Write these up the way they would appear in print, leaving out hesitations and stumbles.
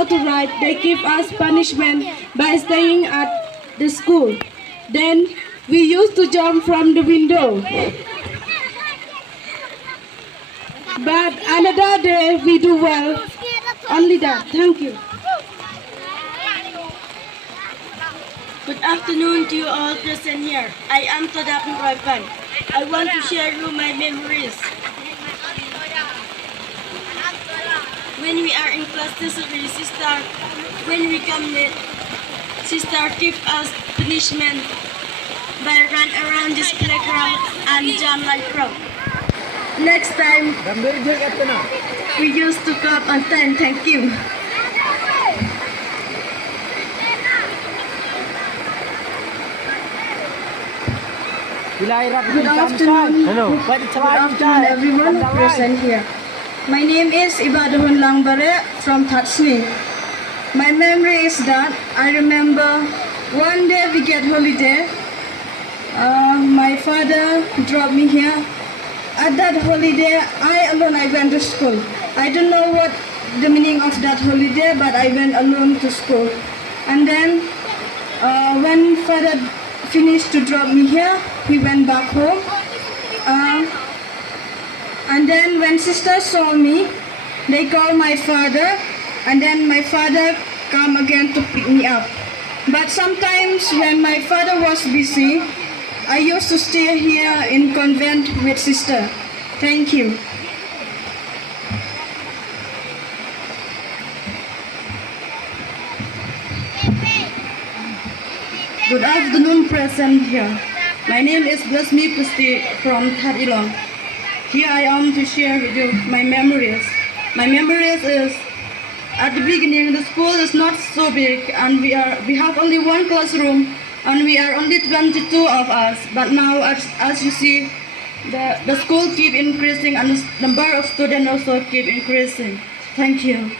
how to write, they give us punishment by staying at the school. Then we used to jump from the window. But another day we do well. Only that. Thank you. Good afternoon to you all present here. I am Kitab. I want to share you my memories. When we are in class nursery, when we come late, sister give us punishment by run around this playground and jump like frog. Next time, we used to come on time. Thank you. Good afternoon. Good afternoon, everyone present here. My name is Hubert from Sngi. My memory is that I remember one day we get holiday. My father dropped me here. At that holiday, I went to school. I don't know what the meaning of that holiday, but I went alone to school. And then when father finished to drop me here, we went back home. And then when sisters saw me, they called my father, and then my father come again to pick me up. But sometimes when my father was busy, I used to stay here in convent with sister. Thank you. Good afternoon, present here. My name is from Thadialong. Here I am to share with you my memories. My memories is at the beginning the school is not so big, and we have only one classroom, and we are only 22 of us. But now, as you see, the school keep increasing, and the number of students also keep increasing. Thank you.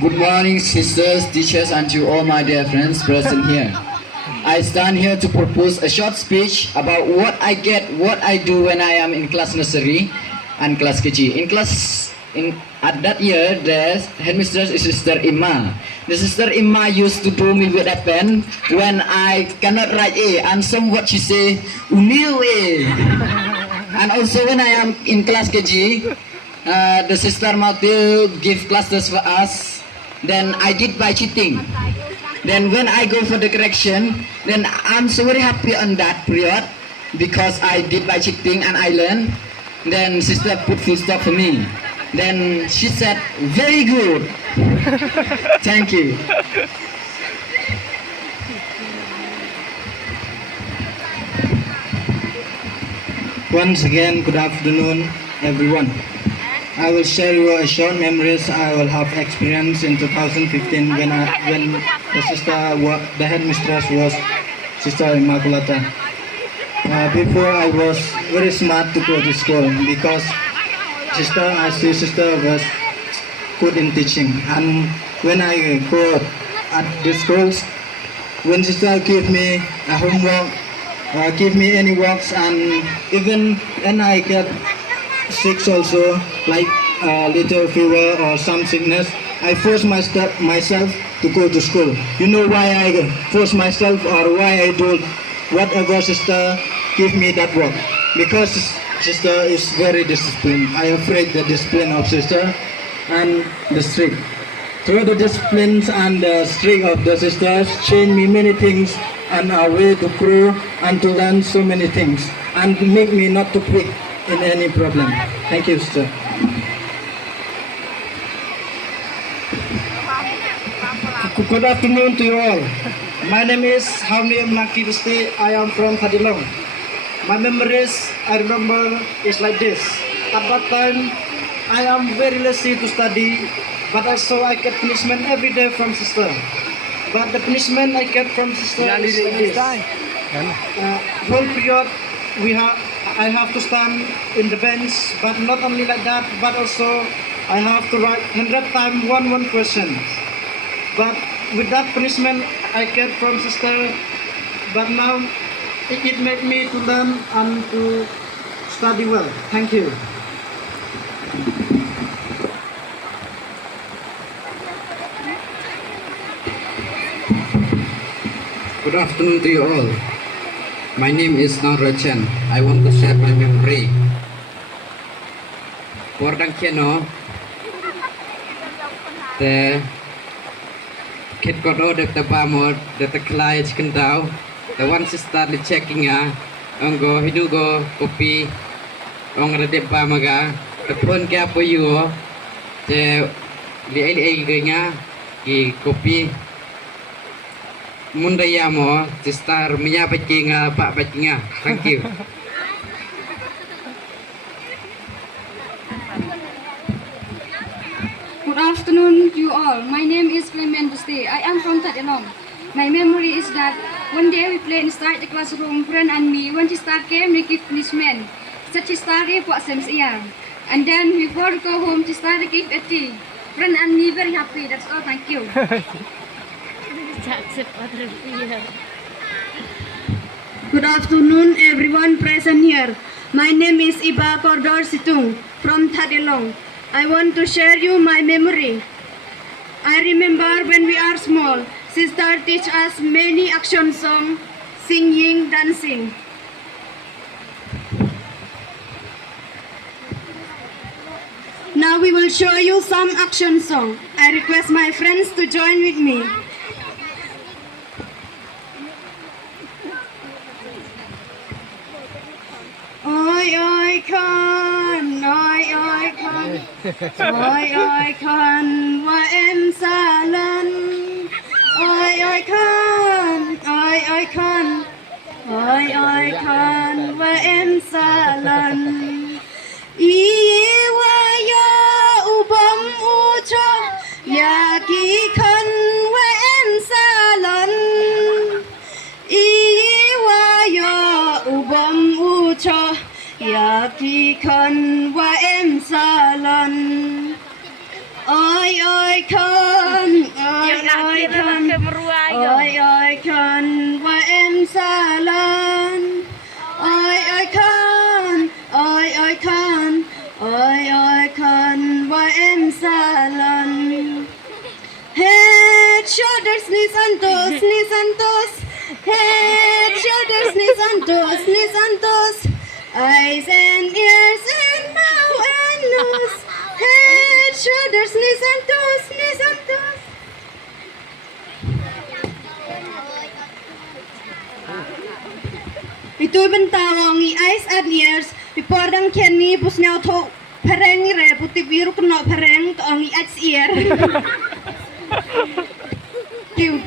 Good morning, sisters, teachers, and to all my dear friends present here. I stand here to propose a short speech about what I do when I am in class nursery and class KG. At that year, the headmistress is Sister Ima. The Sister Ima used to do me with a pen when I cannot write A, and somewhat she say, "Unil A." And also when I am in class KG, the Sister Tempyl give classes for us. Then I did by cheating. Then when I go for the correction, then I'm so very happy on that period because I did by cheating and I learned. Then sister put full stop for me. Then she said, "Very good." Thank you. Once again, good afternoon, everyone. I will share you a short memories I will have experienced in 2015 when the headmistress was Sister Immaculata. Before I was very smart to go to school because sister was good in teaching, and when I go at the schools, when sister give me a homework, give me any works, and even when I get sick also, like little fever or some sickness, I force myself to go to school. You know why I force myself or why I do whatever sister give me that work? Because sister is very disciplined. I afraid the discipline of sister and the strict. Through the disciplines and the strict of the sisters change me many things and a way to grow and to learn so many things and make me not to quick in any problem. Thank you, sister. Good afternoon to you all. My name is Hubert. I am from Thadialong. My memories, I remember, is like this. At that time, I am very lazy to study, but also I get punishment every day from sister. But the punishment I get from sister is like this. Whole period, I have to stand in the bench, but not only like that, but also I have to write 100 times one question. But with that punishment I get from sister, but now it made me to learn and to study well. Thank you. Good afternoon to you all. My name is nangta. I want to share my memory. Pordang keno, the kid got ordered the bamo, the klai chicken down. The one she started checking ongo hidugo kopi, ong the bamaga, the phone gap for you, the ganya, the kopi. Mundaya mo, the star miya bakinga, pak bakinga. Thank you. Good afternoon, you all. My name is Headmistres. I am from Thadialong. My memory is that one day we played inside the classroom. Friend and me, when the star came, we give punishment. Such a story for Sngi. And then before we go home, the star give a tea. Friend and me very happy. That's all. Thank you. Good afternoon, everyone present here. My name is Iba from Thadialong. I want to share you my memory. I remember when we are small, sister teach us many action songs, singing, dancing. Now we will show you some action song. I request my friends to join with me. Oi kan, oi kan, wa em salan. Oi kan, oi kan, wa em salan. Iwa ya ubam ucho, ya ki kan wa em salan. Iwa ya ubam ucho, ya ki kan wa em salan. Oi kan, oi kan, oi kan wa em salan. Oi kan, oi kan, oi kan wa em salan. Head, shoulders, knees and toes, knees and toes. Head, shoulders, knees and toes, knees and toes. Eyes and ears and mouth and nose. Head, shoulders, knees and toes, knees and toes. Ito'y bentawang eyes and ears. Ipordang kenni busnyaw to pereng re puti biru kena pereng to ang eyes ear. Cute.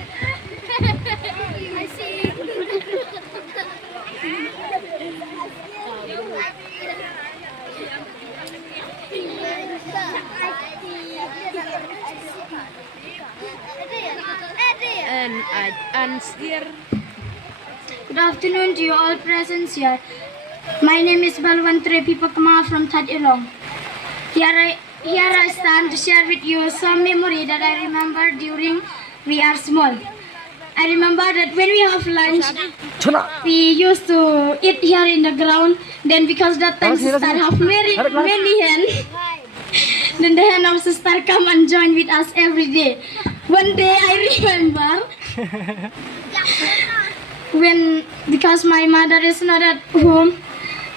And steer. Good afternoon to you all present here. My name is Balaiphew-ar from Thadialong. Here I stand to share with you some memory that I remember during we are small. I remember that when we have lunch, we used to eat here in the ground. Then because that time sister have many hens, then the hen of sister come and join with us every day. One day I remember because my mother is not at home,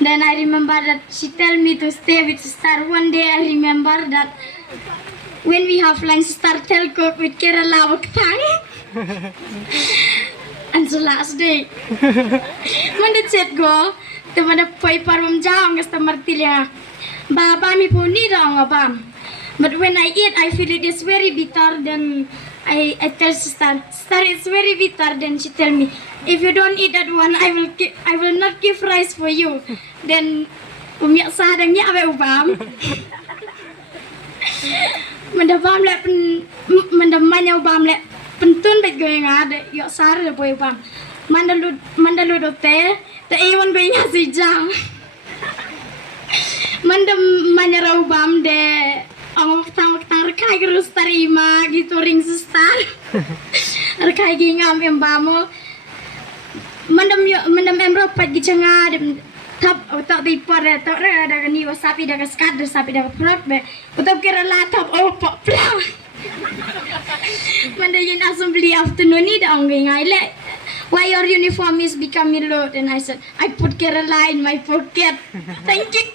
then I remember that she tell me to stay with sister. One day I remember that when we have lunch, sister tell cook with Kerala tang. And the last day, when the chat go, the mother poi parum jang as the martilia. Baba mi puni dong abam. But when I eat, I feel it is very bitter. Then I tell sister, it's very bitter. Then she tell me, if you don't eat that one, I will not give rice for you. Then umiyak sadang niya abe ubam. Mendabam le mendamanya ubam le pentun bet going ada yok sar le boy ubam. Mandalu dote te iwan goynya si jang. Mandamanya ra ubam de ang waktang rekai gerus tarima gitu ring sustar. Rekai gingam embamo. Mandam emro pat gicanga top utak di pare tok re ada ni wasapi dah skad sapi dah prot be utak kira la top pok plang when the assembly afternoon ni dah ngai le why your uniform is becoming low, and I said I put Kerala in my pocket. Thank you.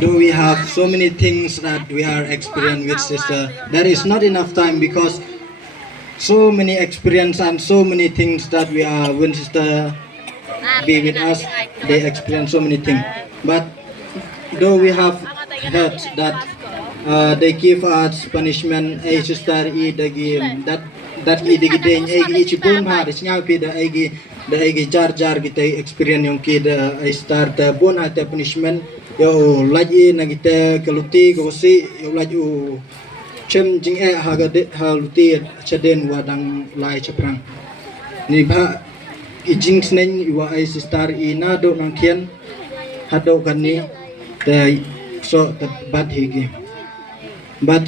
Though we have so many things that we are experiencing with sister, there is not enough time because so many experience and so many things that we are when sister be with us, they experience so many things. But though we have heard that they give us punishment, a sister I the game that I the game I chipun ha the Sngi the jar kita experience yung kid I start bon at punishment. Yo lagi na kita keluti kosi yo lagi chem jing haluti chaden wadang lai shaphang ni ba ijing sneng iwa ai sister ina do nang kian hado kan ni the so that bad higi but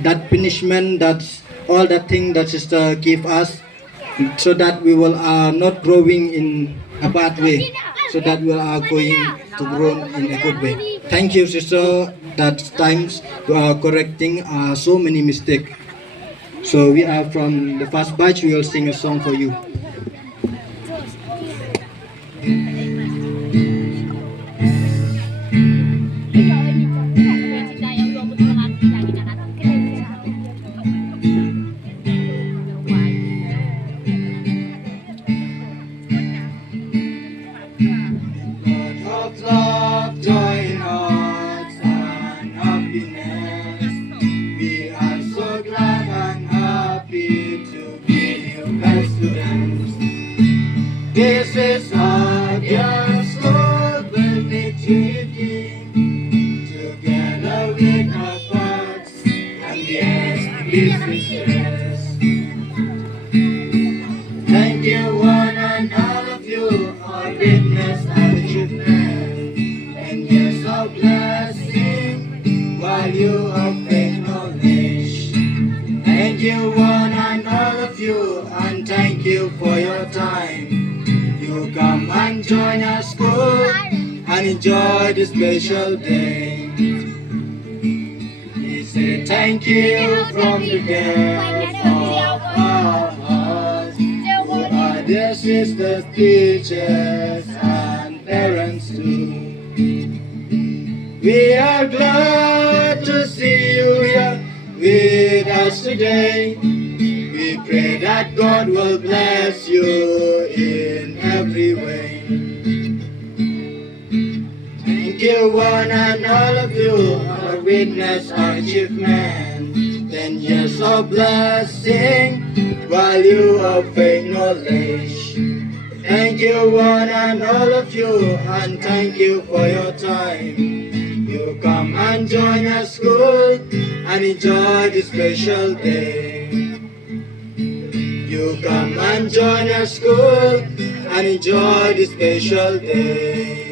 that punishment that's all that thing that sister give us so that we will not growing in a bad way, so that we are going to grow in a good way. Thank you, sister, that times you are correcting so many mistakes. So we are from the first batch, we will sing a song for you. This is our dear school building together with our thoughts and the sisters. Thank you one and all of you for witness and achievement and years of blessing while you obtain knowledge. Thank you one and all of you and thank you for your time. You come and join our school and enjoy this special day. We say thank you from the depths of our hearts to our dear sisters, teachers, and parents too. We are glad to see you here with us today. We pray that God will bless you in every way. Thank you one and all of you for witness our achievement. 10 years of blessing while you obtain knowledge. Thank you one and all of you and thank you for your time. You come and join our school and enjoy this special day. You come and join our school and enjoy this special day.